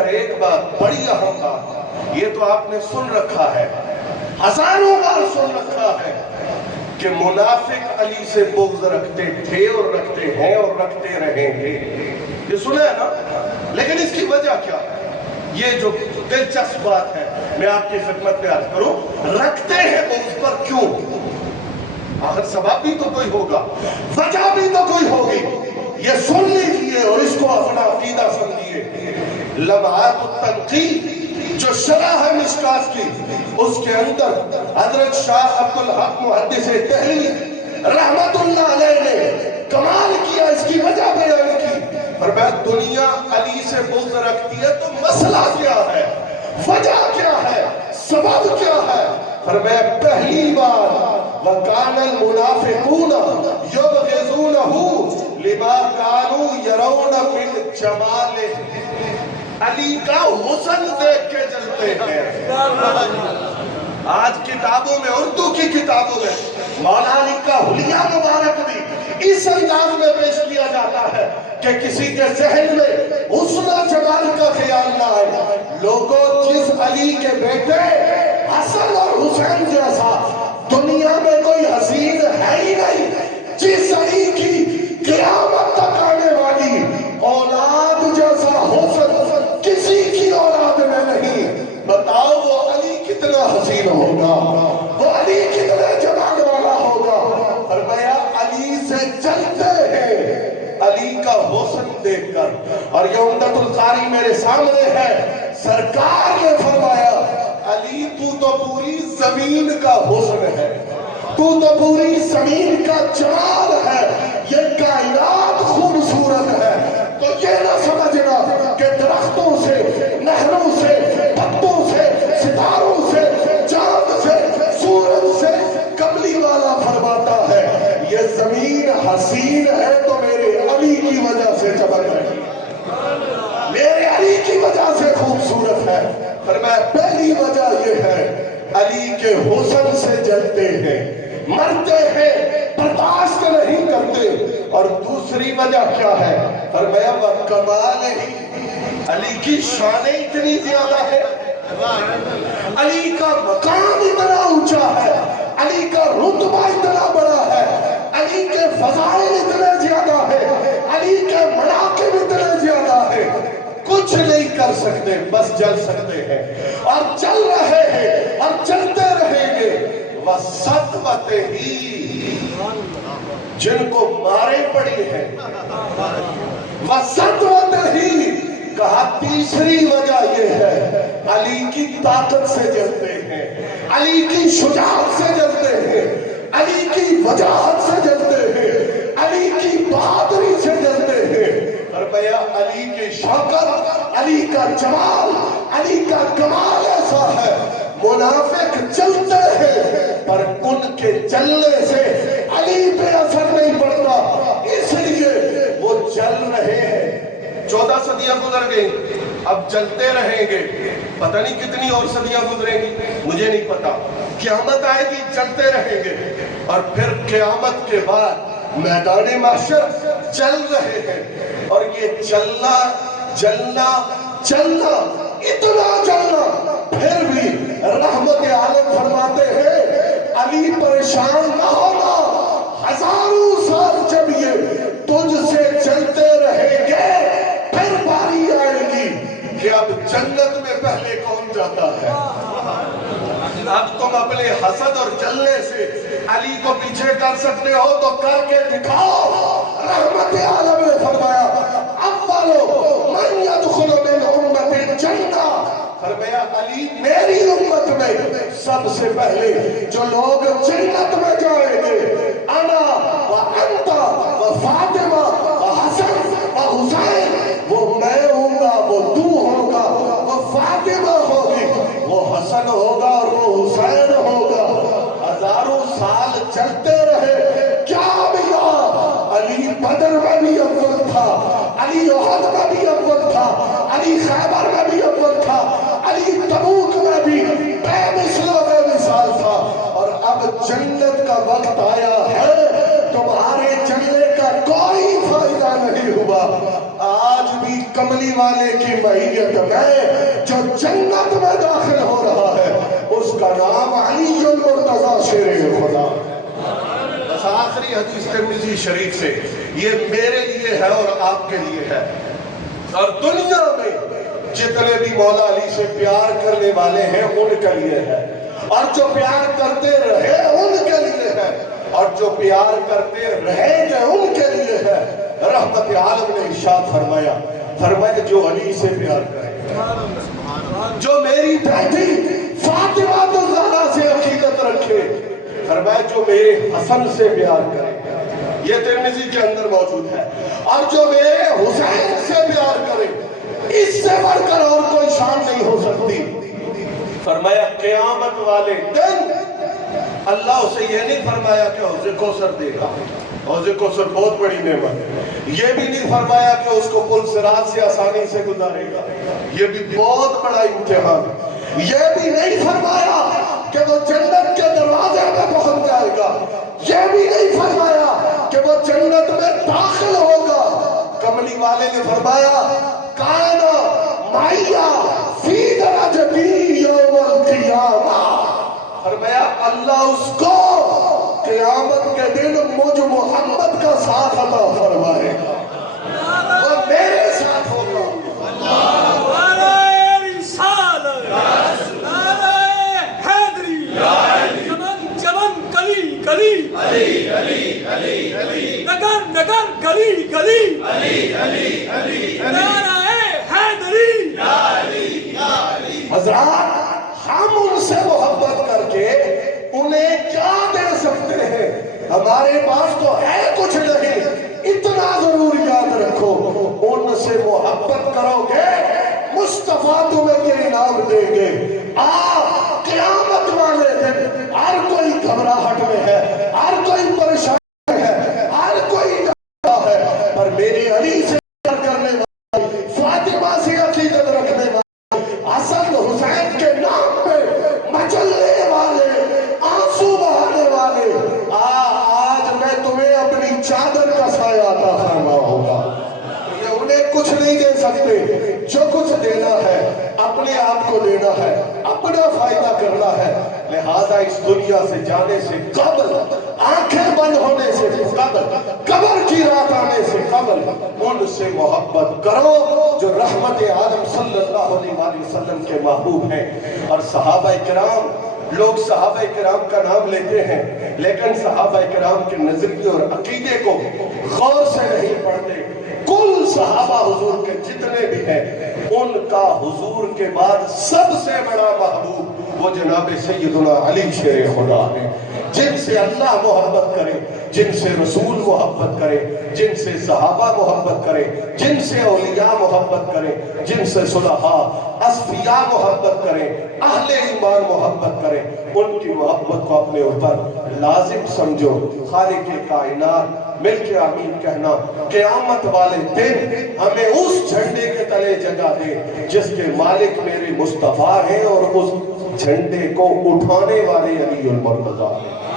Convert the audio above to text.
ایک بات بڑی اہم بات، یہ تو آپ نے سن رکھا ہے، ہزاروں بار سن رکھا ہے کہ منافق علی سے بغض رکھتے تھے اور رکھتے ہیں اور رکھتے رہیں گے. یہ سنا ہے نا؟ لیکن اس کی وجہ کیا ہے؟ یہ جو دلچسپ بات ہے میں آپ کی خدمت میں عرض کروں، رکھتے ہیں بغض پر کیوں؟ آخر سبب بھی تو کوئی ہوگا، وجہ بھی تو کوئی ہوگی. یہ سن لیجئے اور اس کو اپنا عقیدہ سمجھیے. لمحات التنقیح جو شرح ہے مشکات کی، اس کے اندر حضرت شاہ عبدالحق محدث دہلوی رحمت اللہ علیہ نے کمال کیا، اس کی وجہ بیان کی. فرمایا دنیا علی سے بغض رکھتی ہے تو مسئلہ کیا ہے، وجہ کیا ہے، سبب کیا ہے؟ فرمایا پہلی بار وَكَانَ الْمُنَافِقُونَ يُبْغِضُونَهُ لِمَا كَانُوا يَرَوْنَ مِنْ جَمَالِهِ. علی کا حسن دیکھ کے جلتے ہیں. آج کتابوں میں، اردو کی کتابوں میں مولا علی کا حلیہ مبارک بھی اس انداز میں پیش کیا جاتا ہے کہ کسی کے ذہن میں حسن و جمال کا خیال نہ آئے. لوگوں جس علی کے بیٹے حسن اور حسین جیسا دنیا میں کوئی حسین ہے ہی نہیں، جس علی کی قیامت تک آنے والی اولاد جیسا حسن کسی کی اولاد میں نہیں. بتاؤ وہ علی کتنا حسین ہوگا، وہ علی کتنا جمال والا ہوگا. فرمایا علی سے چلتے ہیں علی کا حسن دیکھ کر. اور یہ عمدۃ القاری میرے سامنے ہے، سرکار نے فرمایا علی تو پوری زمین کا حسن ہے، تو پوری زمین کا جمال ہے، یہ کائنات خوبصورت ہے. تو یہ نہ سمجھنا کہ درختوں سے، نہروں سے، پتوں سے، ستاروں سے، چاند سے، سورج سے کملی والا فرماتا ہے یہ زمین حسین ہے تو میرے علی کی وجہ سے چمک رہی ہے، میرے علی کی وجہ سے خوبصورت ہے. فرمایا پہلی وجہ یہ ہے علی کے حسن سے جلتے ہیں، مرتے ہیں، برداشت نہیں کرتے. اور دوسری وجہ کیا ہے؟ فرمایا وَكَمَالِهِ، علی کی شان اتنی زیادہ ہے، علی کا مقام اتنا اونچا ہے، علی کا رتبہ اتنا بڑا ہے، علی کے فضائل اتنے زیادہ ہے، علی کے مناقب اتنے زیادہ ہے. کچھ نہیں کر سکتے، بس جل سکتے ہیں اور چل رہے ہیں اور چلتے رہیں گے. وَسَطْوَتِهِ، جن کو مارے پڑی ہے. وَسَطْوَتِهِ، کہا تیسری وجہ یہ ہے علی کی طاقت سے جلتے ہیں، علی کی شجاعت سے جلتے ہیں، علی کی وجاہت سے جلتے ہیں، علی کی بہادری سے جلتے ہیں. فرمایا علی کی شوکت، علی کا جمال، علی کا کمال ایسا ہے منافق چلتے ہیں پر ان کے چلنے سے علی پہ اثر نہیں پڑتا، اس لیے وہ چل رہے ہیں. 14 صدیاں گزر گئی، اب چلتے رہیں گے. پتہ نہیں کتنی اور صدیاں گزریں گی، مجھے نہیں پتا. قیامت آئے گی، چلتے رہیں گے. اور پھر قیامت کے بعد میدان محشر چل رہے ہیں. اور یہ چلنا، جلنا، چلنا، اتنا چلنا، پھر بھی رحمت عالم فرماتے ہیں علی پریشان نہ ہونا، ہزاروں سال جب یہ تجھ سے چلتے رہیں گے پھر باری آئے گی کہ اب جنت میں پہلے کون جاتا ہے. اب تم اپنے حسد اور جلنے سے علی کو پیچھے کر سکتے ہو تو کر کے دکھاؤ. رحمت عالم نے فرمایا اولو من يدخل من امت الجنہ، فرمایا علی میری امت میں سب سے پہلے جو لوگ جنت میں جائیں گے انا و انت و فاطمہ و حسن و حسین، وہ میں ہوں گا، وہ تو ہوگا، وہ فاطمہ ہوگی، وہ حسن ہوگا اور وہ حسین ہوگا. ہزاروں سال چلتے رہے، کیا بھیا علی بدر میں بھی اول تھا، علی احد میں بھی اول تھا، علی خیبر میں بھی اول تھا، علی تبوک میں بھی بے مثل و بے مثال تھا. اور اب جنت کا وقت آیا ہے، تمہارے چلنے کا کوئی فائدہ نہیں ہوا۔ آج بھی کملی والے کی معیت میں جو جنت میں داخل ہو رہا ہے اس کا نام علی المرتضی شیر خدا۔ بس آخری حدیث ترمذی شریف سے، یہ میرے لیے ہے اور آپ کے لیے ہے، اور دنیا میں جتنے بھی مولا علی سے پیار کرنے والے ہیں ان کے لیے ہے، اور جو پیار کرتے رہے ان کے لیے ہے، اور جو پیار کرتے رہیں گے ان کے لیے ہے۔ رحمت عالم نے ارشاد فرمایا جو علی سے پیار کرے، جو میری بیٹی فاطمہ الزہرا سے عقیدت رکھے، فرمایا جو میرے حسن سے پیار کرے، یہ ترمذی کے اندر موجود ہے، اور جو میرے حسین سے پیار کرے، اس سے بڑھ کر اور کوئی شان نہیں ہو سکتی۔ فرمایا قیامت والے دن اللہ اسے یہ نہیں فرمایا کہ حوض کوثر دے گا، حوض کوثر بہت بڑی نعمت ہے، یہ بھی نہیں فرمایا کہ اس کو پل صراط سے آسانی سے گزارے گا، یہ بھی بہت بڑا امتحان ہے، یہ بھی نہیں فرمایا کہ وہ جنت کے دروازے میں پہنچ جائے گا، یہ بھی نہیں فرمایا کہ وہ جنت میں داخل ہوگا۔ کملی والے نے فرمایا کانا مائیا فی درجتی یوم القیامہ، فرمایا اللہ اس کو قیامت کے دن مجھ محمد کا ساتھ عطا فرمائے گا، وہ میرے ساتھ ہوگا۔ حضرات ہم ان سے محبت کر کے انہیں کیا دے سکتے ہیں؟ ہمارے پاس تو ہے کچھ نہیں، اتنا ضرور یاد رکھو ان سے محبت کرو گے مصطفیٰ تمہیں یہ انعام دیں گے۔ آپ قیامت والے دن ہر کوئی گھبراہٹ میں ہے، ہر کوئی پریشان ہے، ہر کوئی ڈرا ہے، پر میرے علی سے پیار کرنے والے، فاطمہ سے عقیدت رکھنے والے، حسن حسین کے نام پہ مچلنے والے، آنسو بہانے والے، آج میں تمہیں اپنی چادر کا سایہ عطا فرما ہوگا۔ یہ انہیں کچھ نہیں دے سکتے، جو کچھ دینا ہے اپنے آپ کو دینا ہے، اپنا فائدہ کرنا ہے، لہذا اس دنیا سے جانے سے قبل، آنکھیں بند ہونے سے قبل، قبر کی رات آنے سے قبل ان سے محبت کرو جو رحمت عالم صلی اللہ علیہ وسلم کے محبوب ہیں۔ اور صحابہ کرام، لوگ صحابہ کرام کا نام لیتے ہیں لیکن صحابہ کرام کے نظریے اور عقیدے کو غور سے نہیں پڑھتے۔ کل صحابہ حضور کے جتنے بھی ہیں ان کا حضور کے بعد سب سے بڑا محبوب وہ جناب سیدنا علی شیر خدا ہے، جن سے اللہ محبت کرے، جن سے رسول محبت کرے، جن سے صحابہ محبت کرے، جن سے اولیاء محبت کرے، جن سے صلحاء اصفیاء محبت کرے، اہل ایمان محبت کرے، ان کی محبت کو اپنے اوپر لازم سمجھو۔ خالق کائنات مل کے آمین کہنا۔ قیامت والے دن ہمیں اس جھنڈے کے تلے جگہ دے جس کے مالک میرے مصطفیٰ ہیں اور اس جھنڈے کو اٹھانے والے علی المرتضیٰ ہیں۔